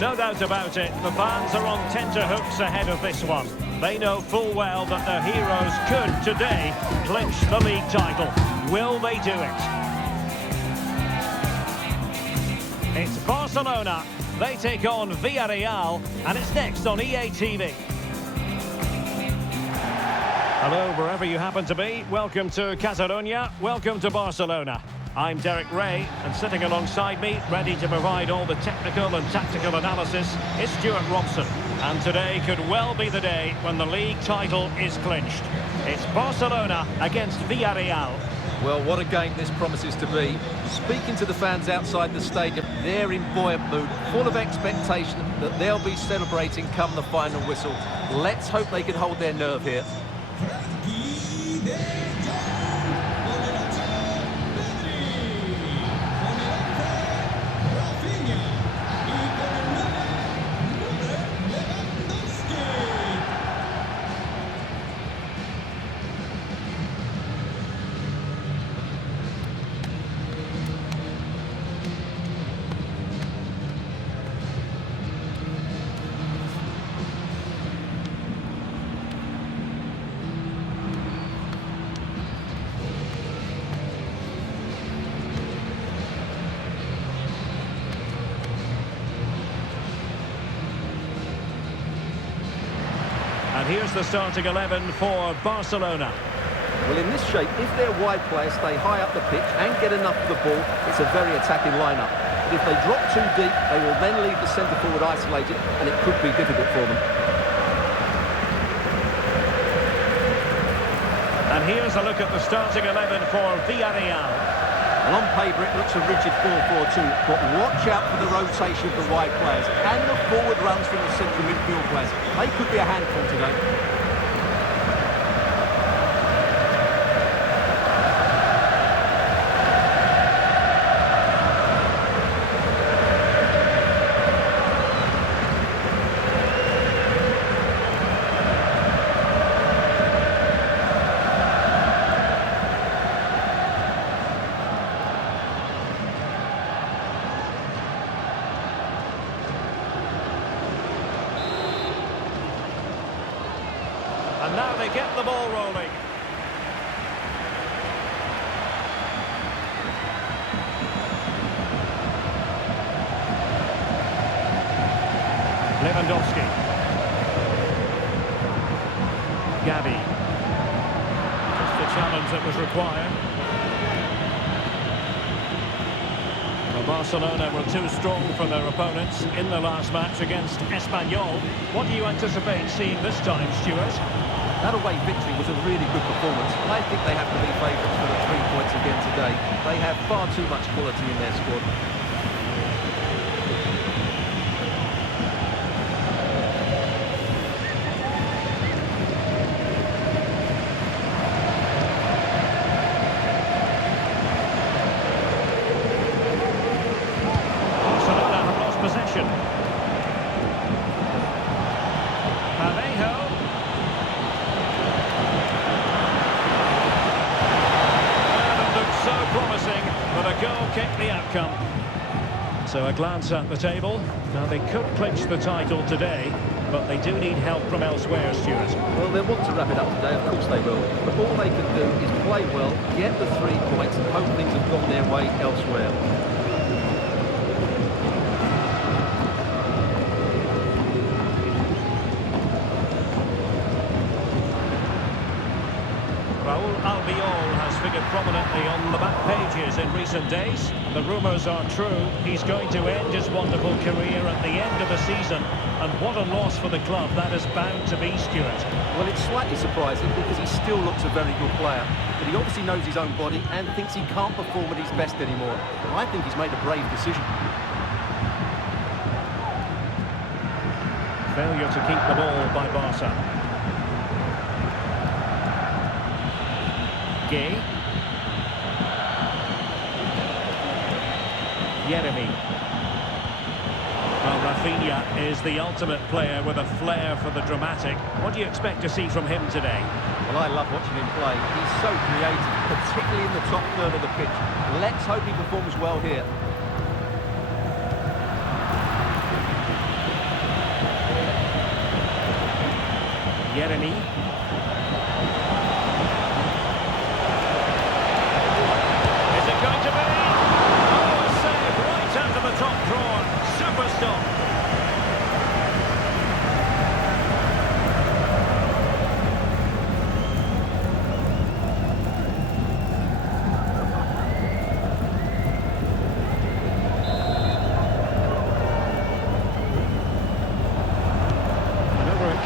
No doubt about it, the fans are on tenterhooks ahead of this one. They know full well that their heroes could, today, clinch the league title. Will they do it? It's Barcelona. They take on Villarreal, and it's next on EA TV. Hello, wherever you happen to be. Welcome to Catalonia. Welcome to Barcelona. I'm Derek Ray, and sitting alongside me, ready to provide all the technical and tactical analysis, is Stuart Robson. And today could well be the day when the league title is clinched. It's Barcelona against Villarreal. Well, what a game this promises to be. Speaking to the fans outside the stadium, they're in buoyant mood, full of expectation that they'll be celebrating come the final whistle. Let's hope they can hold their nerve here. And here's the starting 11 for Barcelona. Well, in this shape, if their wide players stay high up the pitch and get enough of the ball, it's a very attacking lineup. But if they drop too deep, they will then leave the centre-forward isolated, and it could be difficult for them. And here's a look at the starting 11 for Villarreal. Well, on paper, it looks a rigid 4-4-2, but watch out for the rotation of the wide players and the forward runs from the central midfield players. They could be a handful today. And now they get the ball rolling. Lewandowski. Gavi. Just the challenge that was required. Well, Barcelona were too strong for their opponents in the last match against Espanyol. What do you anticipate seeing this time, Stuart? That away victory was a really good performance. I think they have to be favourites for the 3 points again today. They have far too much quality in their squad. Barcelona have lost possession. Parejo. So promising, but a goal kicked the outcome. So a glance at the table. Now they could clinch the title today, but they do need help from elsewhere, Stuart. Well, they'll want to wrap it up today, of course they will. But all they can do is play well, get the 3 points and hope things have gone their way elsewhere. Raul Albiol has figured prominently on the back pages in recent days. The rumours are true. He's going to end his wonderful career at the end of the season. And what a loss for the club that is bound to be, Stuart. Well, it's slightly surprising because he still looks a very good player. But he obviously knows his own body and thinks he can't perform at his best anymore. I think he's made a brave decision. Failure to keep the ball by Barca. Gay. Yeremy. Well, Rafinha is the ultimate player with a flair for the dramatic. What do you expect to see from him today? Well, I love watching him play. He's so creative, particularly in the top third of the pitch. Let's hope he performs well here. Yeremy. Is it going to be? Oh, a save right out of the top drawer. Super stop.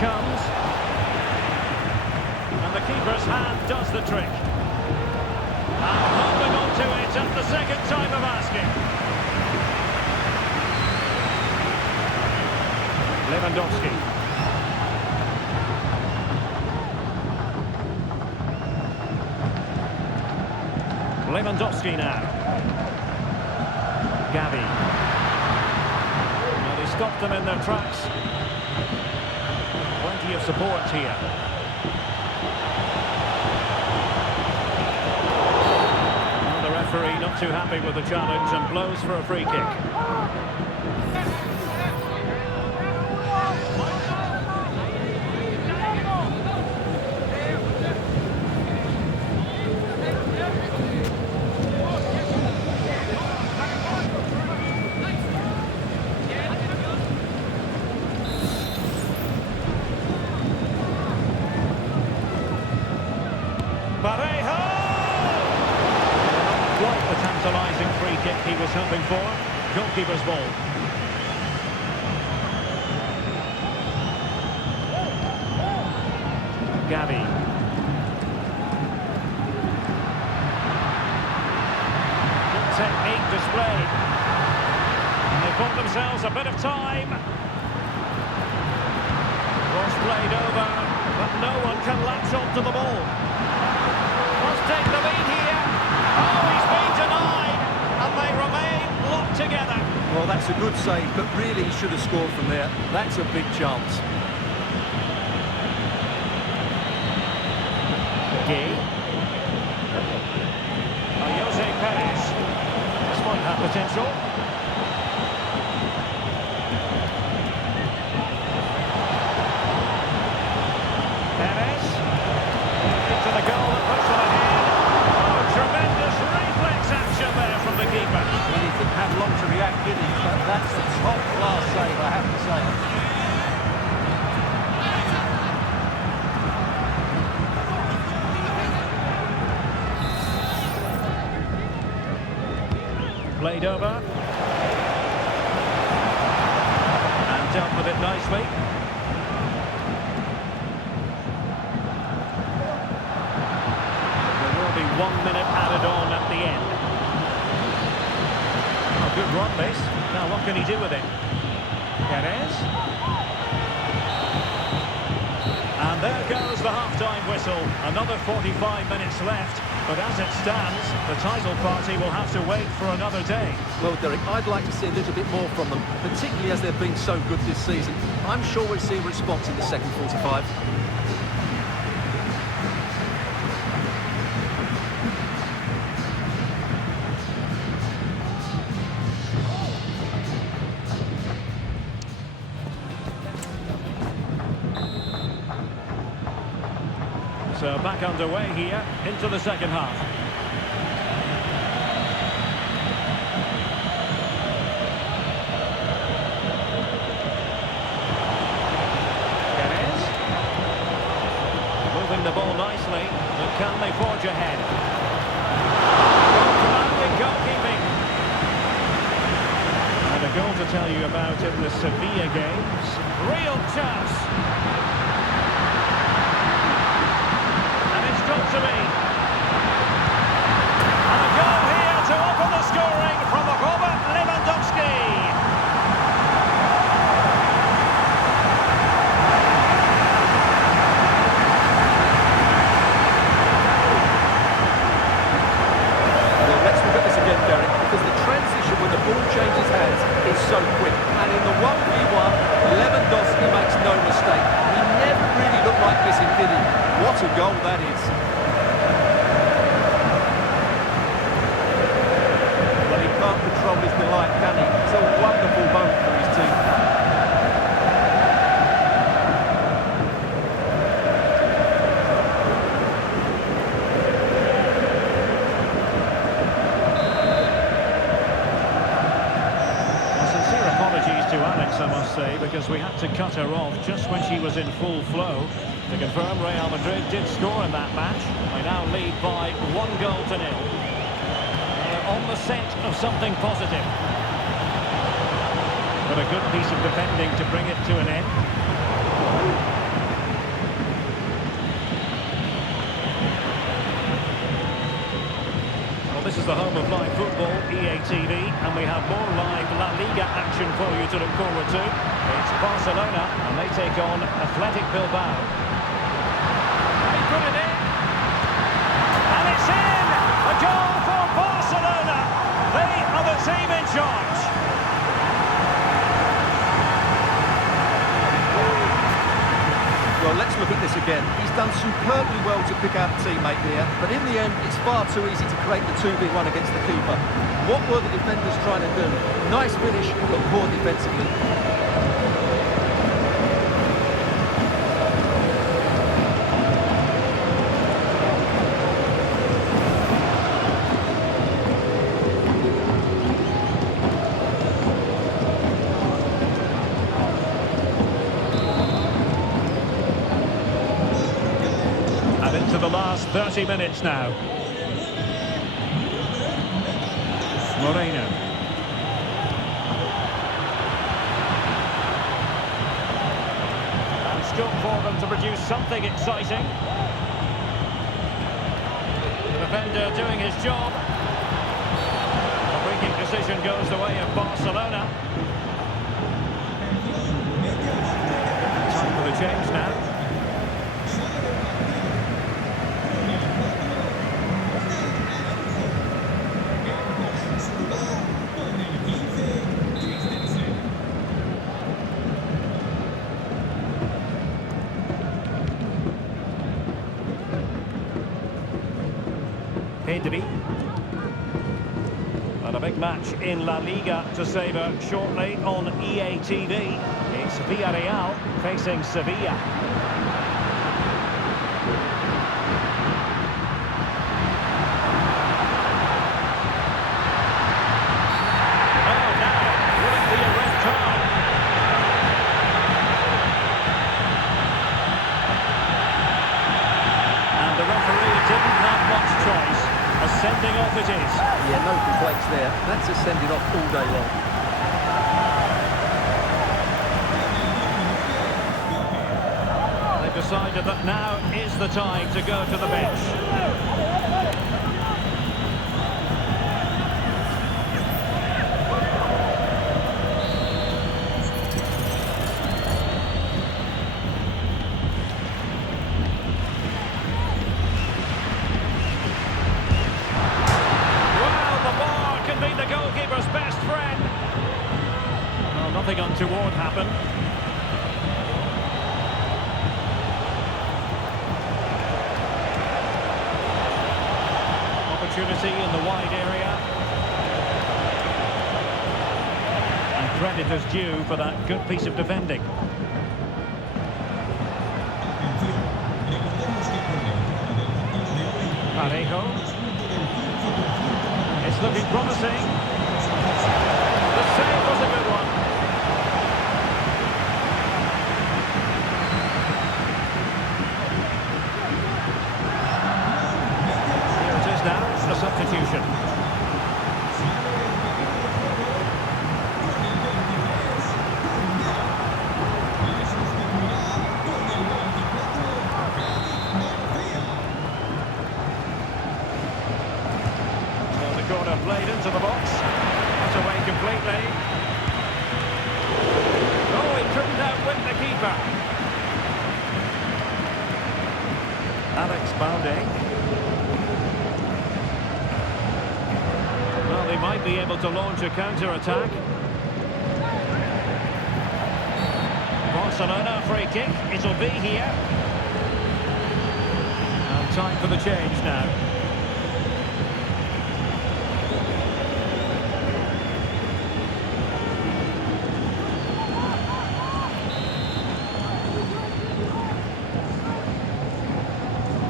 Comes, and the keeper's hand does the trick. And holding on to it at the second time of asking. Lewandowski. Lewandowski now. Gavi. Well, he stopped them in their tracks. Plenty of support here. Well, the referee not too happy with the challenge and blows for a free kick. Parejo! Not quite the tantalising free kick he was hoping for. Goalkeeper's ball. Gavi. Good technique displayed. And they bought themselves a bit of time. Cross played over, but no one can latch on to the ball. Must take the lead here. Oh, he's been denied, and they remain locked together. Well, that's a good save, but really he should have scored from there. That's a big chance. Gay. Jose Perez. This might have potential. Perez. Into the goal that puts them ahead. Oh, tremendous reflex action there from the keeper. Well, he didn't have long to react, did he? But that's a top-class save, I have to say. Played over. And dealt with it nicely. There will be 1 minute added on at the end. Oh, good run this. Now what can he do with it? Perez. And there goes the half-time whistle. Another 45 minutes left. But as it stands, the title party will have to wait for another day. Well, Derek, I'd like to see a little bit more from them, particularly as they've been so good this season. I'm sure we'll see a response in the second 45. So back underway here into the second half. Perez. Moving the ball nicely, but can they forge ahead? Commanding goalkeeping. And a goal to tell you about in the Sevilla games. Real chance. To me. And a goal here to open the scoring from Robert Lewandowski. Well, let's look at this again, Derek, because the transition when the ball changes hands is so quick. And in the 1v1, Lewandowski makes no mistake. He never really looked like this in Villarreal. What a goal that is. I must say, because we had to cut her off just when she was in full flow. To confirm, Real Madrid did score in that match. They now lead by 1-0. They're on the scent of something positive. But a good piece of defending to bring it to an end. Well, this is the home of live football, EA TV, and we have more live Laliga action for you to look forward to. It's Barcelona, and they take on Athletic Bilbao. They put it in, and it's in! A goal for Barcelona! They are the team in charge. Well, let's look at this again. He's done superbly well to pick out a teammate here, but in the end, it's far too easy to create the 2v1 against the keeper. What were the defenders trying to do? Nice finish, but poor defensively. Into the last 30 minutes now. Moreno. And scope for them to produce something exciting. The defender doing his job. The free-kick decision goes the way of Barcelona. Time for the change now. Pedri. And a big match in La Liga to savour shortly on EA TV. It's Villarreal facing Sevilla. Oh, now, will it be a red card? And the referee didn't have much choice. A sending off it is. Yeah, no complaints there. That's a sending off all day long. They've decided that now is the time to go to the bench. The goalkeeper's best friend. Well, nothing untoward happened. Opportunity in the wide area. And credit is due for that good piece of defending. Parejo. It's looking promising. The save was a good one. Here it is now, a substitution. Corner played into the box. Cut away completely. Oh, he couldn't outwit the keeper. Alex Balde. Well, they might be able to launch a counter-attack. Barcelona free kick. It'll be here. And time for the change now.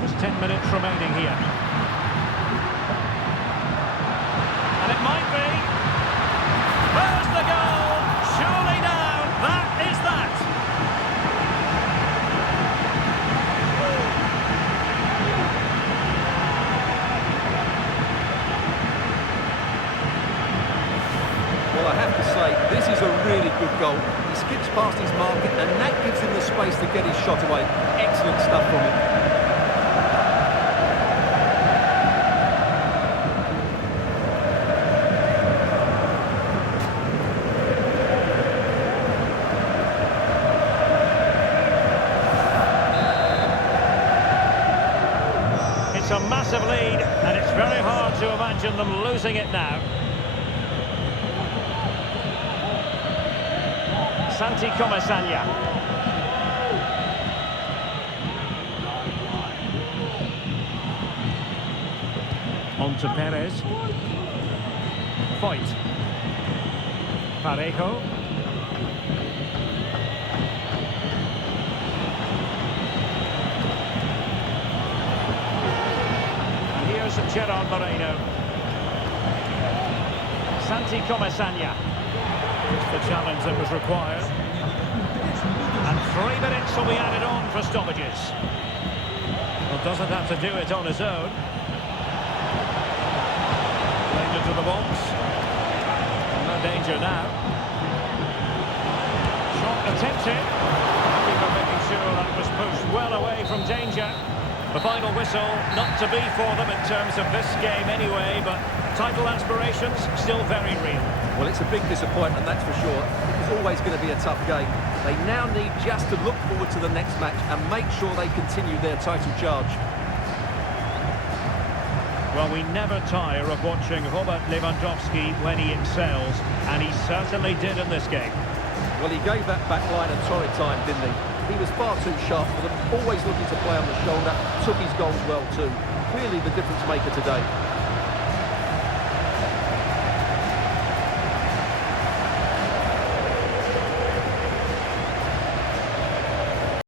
There's 10 minutes remaining here. And it might be. There's the goal! Surely now, I have to say, this is a really good goal. He skips past his marker, and that gives him the space to get his shot away. Excellent stuff from him. It's a massive lead, and it's very hard to imagine them losing it now. Santi Comasanya. On to Perez. Foyt. Parejo. And here's Gerard Moreno. Santi Comasanya. Just the challenge that was required. And 3 minutes will be added on for stoppages. Well, doesn't have to do it on his own. Played into the box. No danger now. Shot attempted. Keeper making sure that was pushed well away from danger. The final whistle, not to be for them in terms of this game anyway, but title aspirations still very real. Well, it's a big disappointment, that's for sure. It was always going to be a tough game. They now need just to look forward to the next match and make sure they continue their title charge. Well, we never tire of watching Robert Lewandowski when he excels, and he certainly did in this game. Well, he gave that back line a torrid time, didn't he? He was far too sharp for them, always looking to play on the shoulder, took his goals well too. Clearly the difference maker today.